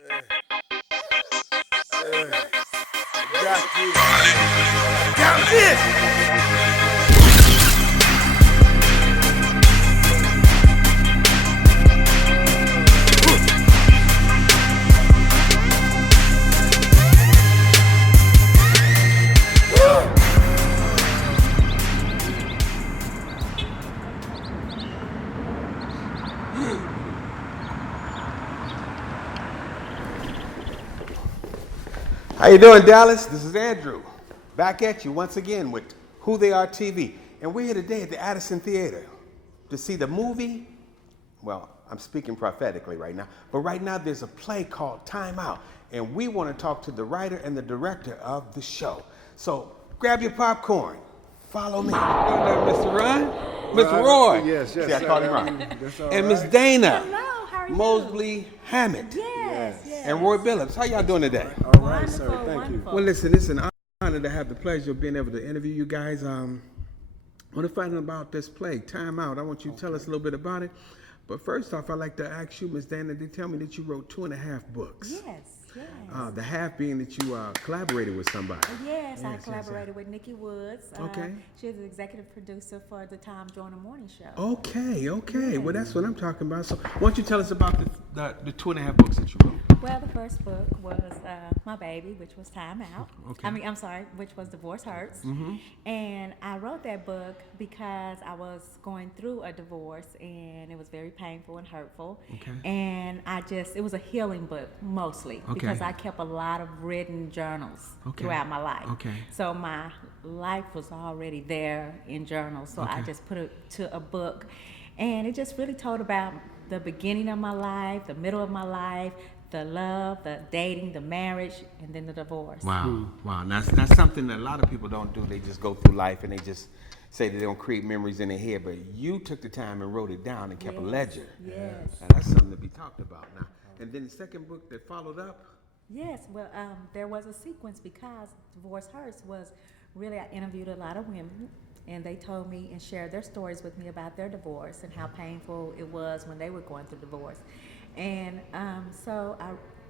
Got this. Got this. How you doing, Dallas? This is Andrew, back at you once again with Who They Are TV. And we're here today at the Addison Theater to see the movie. Well, I'm speaking prophetically right now, but right now there's a play called Timeout, and we want to talk to the writer and the director of the show. So grab your popcorn, follow me. Mr. Ron, Mr. Roy. Yes. See, I called him Ron. That's all And right. Miss Dana. Hello, how are you? Mosley Hammett. Yes. And Roy Billups. How y'all doing today? All right, sir. Wonderful, Thank you. wonderful. Well, listen, it's an honor to have the pleasure of being able to interview you guys. I want to find out about this play, Time Out. I want you to tell us a little bit about it. But first off, I'd like to ask you, Ms. Dana, they tell me that you wrote 2.5 books. Yes. The half being that you collaborated with somebody. Yes, I collaborated with Nikki Woods. Okay. She's the executive producer for the Tom Joyner Morning Show. Okay. Well, that's what I'm talking about. So why don't you tell us about the 2.5 books that you wrote? Well, the first book was My Baby, which was Time Out. Okay. I'm sorry, which was Divorce Hurts. And I wrote that book because I was going through a divorce and it was very painful and hurtful. Okay. And it was a healing book mostly because I kept a lot of written journals throughout my life. Okay. So my life was already there in journals. So I just put it to a book. And it just really told about the beginning of my life, the middle of my life, the love, the dating, the marriage, and then the divorce. Wow. Now, that's something that a lot of people don't do. They just go through life and they just say that they don't create memories in their head. But you took the time and wrote it down and kept a ledger. Yes. Now, that's something to be talked about now. And then the second book that followed up. Yes, well, there was a sequence because Divorce Hurts was really, I interviewed a lot of women and they told me and shared their stories with me about their divorce and how painful it was when they were going through divorce. And so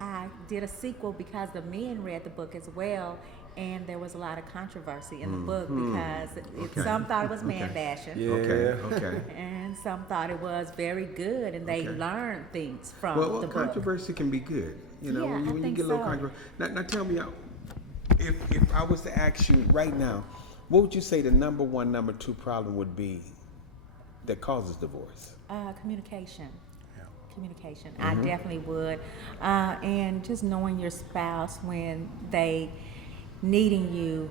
I did a sequel because the men read the book as well, and there was a lot of controversy in the book because some thought it was man bashing. Yeah. Okay. And some thought it was very good, and they learned things from Well, the book. controversy can be good. You know, Yeah, when I you think get a little so. controversy. Now tell me, if I was to ask you right now, what would you say the number one, number two problem would be that causes divorce? Communication. Communication. I definitely would. And just knowing your spouse when they needing you,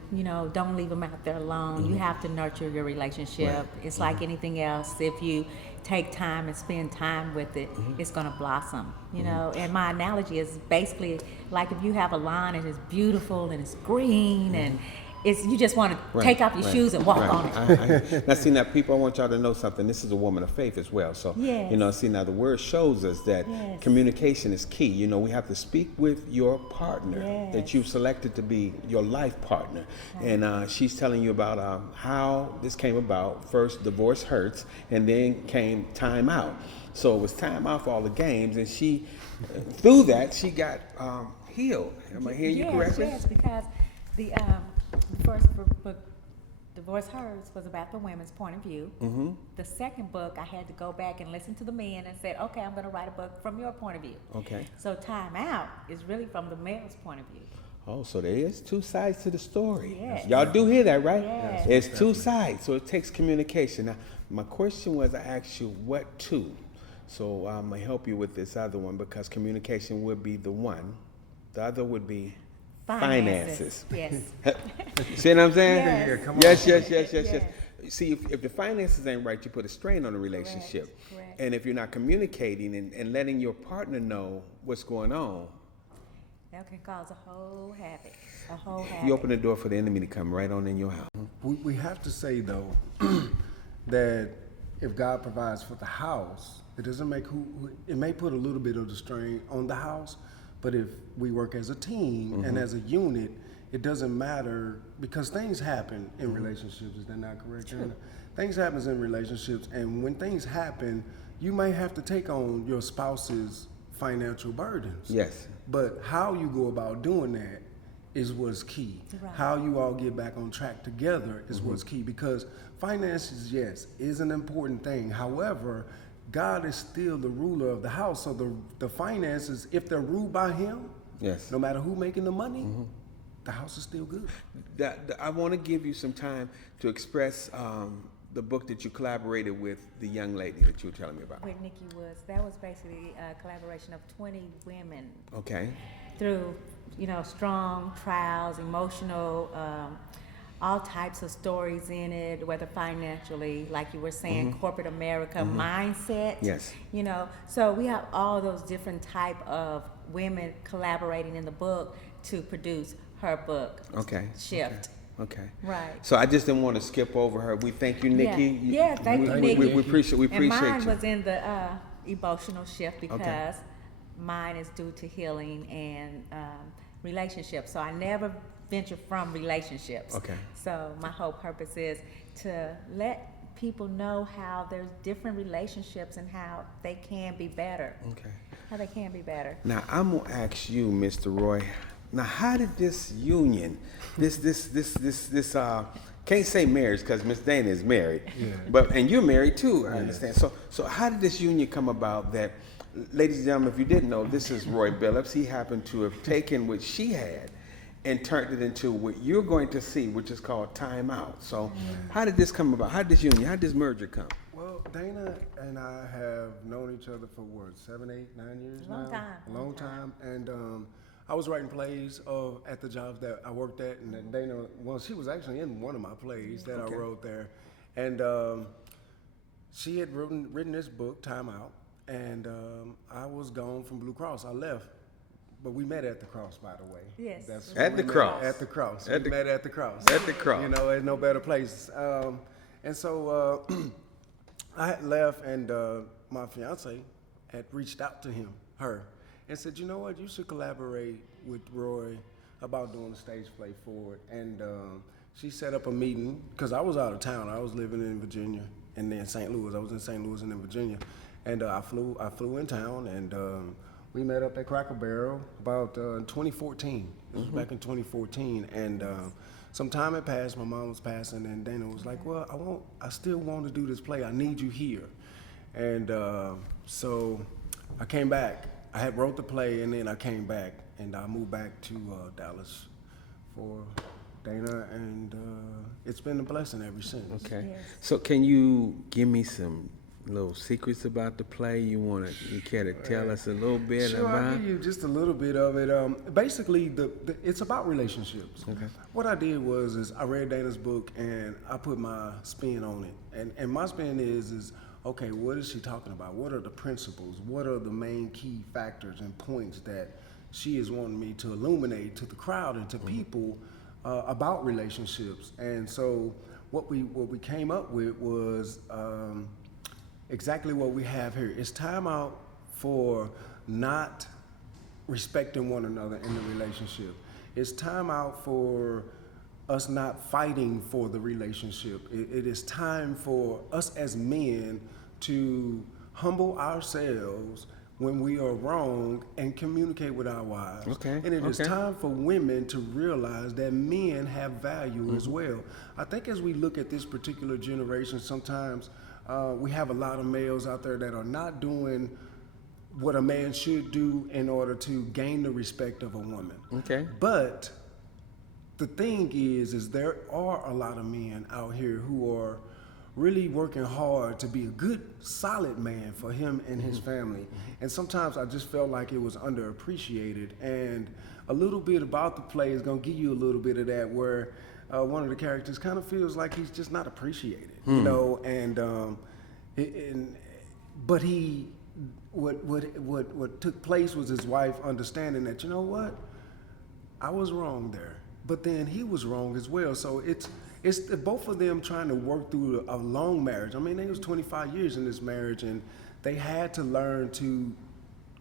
don't leave them out there alone. You have to nurture your relationship. It's like anything else. If you take time and spend time with it, it's going to blossom, And my analogy is basically like if you have a lawn and it's beautiful and it's green and you just want to take off your shoes and walk on it. Now, see, now, people, I want y'all to know something. This is a woman of faith as well. So, Yes. see, now the word shows us that communication is key. We have to speak with your partner that you've selected to be your life partner. And she's telling you about how this came about. First, divorce hurts, and then came time out. So it was time out for all the games, and she, through that, she got healed. Am I hearing you correctly? Yes, because the first book, Divorce Hers, was about the women's point of view. The second book, I had to go back and listen to the men and said, okay, I'm going to write a book from your point of view. Okay. So Time Out is really from the male's point of view. Oh, so there is two sides to the story. Yes. Y'all do hear that, right? Yes. It's two sides, so it takes communication. Now, my question was, I asked you what two. So I'm going to help you with this other one because communication would be the one. The other would be finances. Yes. See what I'm saying? Yes. Yeah, come on. Yes. See, if the finances ain't right, you put a strain on the relationship. Correct. And if you're not communicating and letting your partner know what's going on, That can cause a whole havoc. A whole havoc. you open the door for the enemy to come right on in your house. We have to say though that if God provides for the house, it doesn't make it may put a little bit of the strain on the house, but if we work as a team and as a unit, it doesn't matter because things happen in relationships. Is that not correct, Anna? Things happens in relationships, and when things happen, you may have to take on your spouse's financial burdens. Yes. But how you go about doing that is what's key. Right. How you all get back on track together is what's key, because finances, yes, is an important thing. However, God is still the ruler of the house. So the finances, if they're ruled by him, Yes. no matter who making the money, the house is still good. I want to give you some time to express the book that you collaborated with the young lady that you were telling me about. With Nikki Woods, that was basically a collaboration of 20 women Okay. through, strong trials, emotional, all types of stories in it, whether financially, like you were saying, corporate America, mindset. Yes. So we have all those different type of women collaborating in the book to produce her book. Okay. Shift. Okay. Right. So I just didn't want to skip over her. We thank you, Nikki. Yeah, thank you, Nikki. We appreciate And mine you. was in the emotional shift because mine is due to healing and relationships. So I never venture from relationships. Okay. So my whole purpose is to let people know how there's different relationships and how they can be better. Okay. How they can be better. Now I'm gonna ask you, Mr. Roy. Now, how did this union, this can't say marriage because Miss Dana is married, and you're married too, I understand. So how did this union come about? That, ladies and gentlemen, if you didn't know, this is Roy Billups. He happened to have taken what she had and turned it into what you're going to see, which is called Timeout. So, how did this come about? How did this union? How did this merger come? Well, Dana and I have known each other for what, 7, 8, 9 years now? A long time. And I was writing plays at the jobs that I worked at, and then Dana, well, she was actually in one of my plays that I wrote there. And she had written this book, Time Out, and I was gone from Blue Cross. I left, but we met at the Cross, by the way. Yes. That's At where the we met, Cross. At the Cross. At We the- met at the Cross. At the Cross. There's no better place. And so I had left, and my fiance had reached out to her, and said, you know what, you should collaborate with Roy about doing a stage play for it. And she set up a meeting, because I was out of town. I was living in Virginia and then St. Louis. I was in St. Louis and in Virginia. And I flew in town, and we met up at Cracker Barrel about 2014. It was back in 2014. And some time had passed, my mom was passing, and Dana was like, well, I still want to do this play. I need you here. And so I came back. I had wrote the play, and then I came back, and I moved back to Dallas for Dana, and it's been a blessing ever since. Okay. Yes. So can you give me some little secrets about the play? You care to tell us a little bit Sure, about? I'll give you just a little bit of it. Basically, it's about relationships. Okay. What I did was I read Dana's book, and I put my spin on it. And my spin is okay, what is she talking about? What are the principles? What are the main key factors and points that she is wanting me to illuminate to the crowd and to people about relationships? And so what we came up with was exactly what we have here. It's time out for not respecting one another in the relationship. It's time out for us not fighting for the relationship. It is time for us as men to humble ourselves when we are wrong and communicate with our wives. Okay, And it is okay. time for women to realize that men have value as well. I think as we look at this particular generation, sometimes we have a lot of males out there that are not doing what a man should do in order to gain the respect of a woman. Okay. But the thing is there are a lot of men out here who are really working hard to be a good, solid man for him and his family. And sometimes I just felt like it was underappreciated. And a little bit about the play is going to give you a little bit of that, where one of the characters kind of feels like he's just not appreciated, you know. But what took place was his wife understanding that, you know what, I was wrong there, but then he was wrong as well. So it's both of them trying to work through a long marriage. I mean, they was 25 years in this marriage, and they had to learn to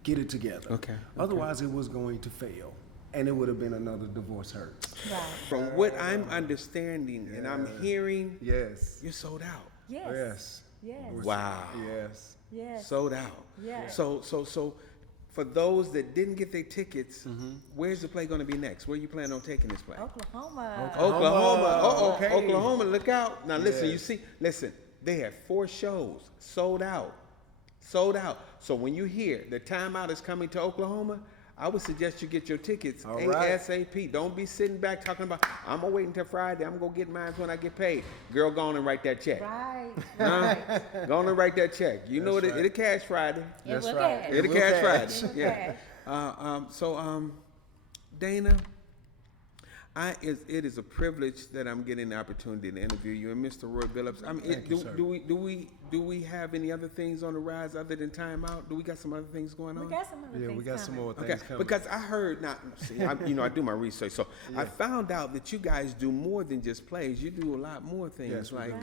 get it together. Okay. Otherwise, it was going to fail, and it would have been another divorce hurt. Right. From what I'm understanding and I'm hearing, Yes. you're sold out. Yes. Yes. Yes. Wow. Yes. Yes. Sold out. Yeah. So for those that didn't get their tickets, where's the play going to be next? Where you plan on taking this play? Oklahoma. Oklahoma. Okay. Oklahoma, look out. Now listen, Yes. listen, they had 4 shows sold out. Sold out. So when you hear the Timeout is coming to Oklahoma, I would suggest you get your tickets All right. ASAP. Don't be sitting back talking about, I'm going to wait until Friday. I'm going to get mine when I get paid. Girl, go on and write that check. Right. Go on and write that check. You know That's right. it'll cash Friday. It That's will right. cash. It'll will cash cash. Friday. It will Yeah. cash. So, Dana, it is a privilege that I'm getting the opportunity to interview you, and Mr. Roy Billups. I mean, Thank you, sir. do we have any other things on the rise other than Timeout? Do we got some other things going on? We got some other Yeah, things we got some coming. more Okay, things coming. because I heard I do my research, so I found out that you guys do more than just plays. You do a lot more things, Yes, we like Right.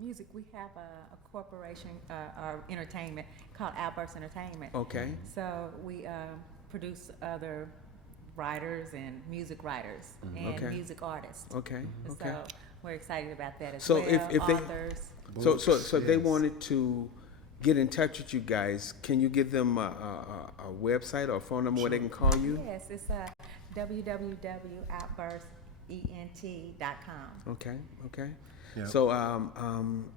Music. We have a corporation, our entertainment called Outburst Entertainment. okay, So we produce other writers and music writers and Okay. music artists. okay, okay. So we're excited about that as So well. if they- authors. So if they Yes. wanted to get in touch with you guys, can you give them a website or a phone number where they can call you? Yes, it's www.outburstent.com. Okay, okay. Yep. So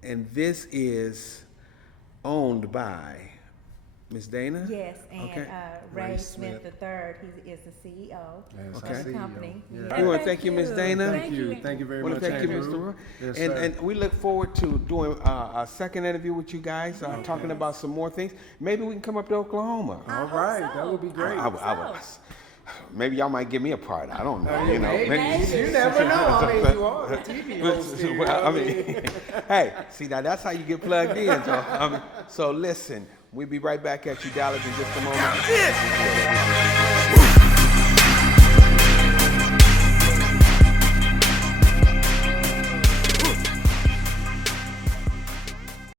and this is owned by Miss Dana? Yes, and Okay. Ray Ray Smith Smith. III, he is the CEO Yes, of I the see you. company. Yeah. Yeah, We wanna thank thank you, Miss Dana. Thank you. Thank you very I want much, to thank you, Andrew. Mr. Roy. Yes, and sir. we look forward to doing a second interview with you guys, talking about some more things. Maybe we can come up to Oklahoma. I All hope right, so. that would be great. Maybe y'all might give me a part. I don't know. Hey, You know, maybe. You never know. I mean, you are a TV host here, Well, I I mean, hey, see now that's how you get plugged in. So listen, we'll be right back at you, Dallas, in just a moment.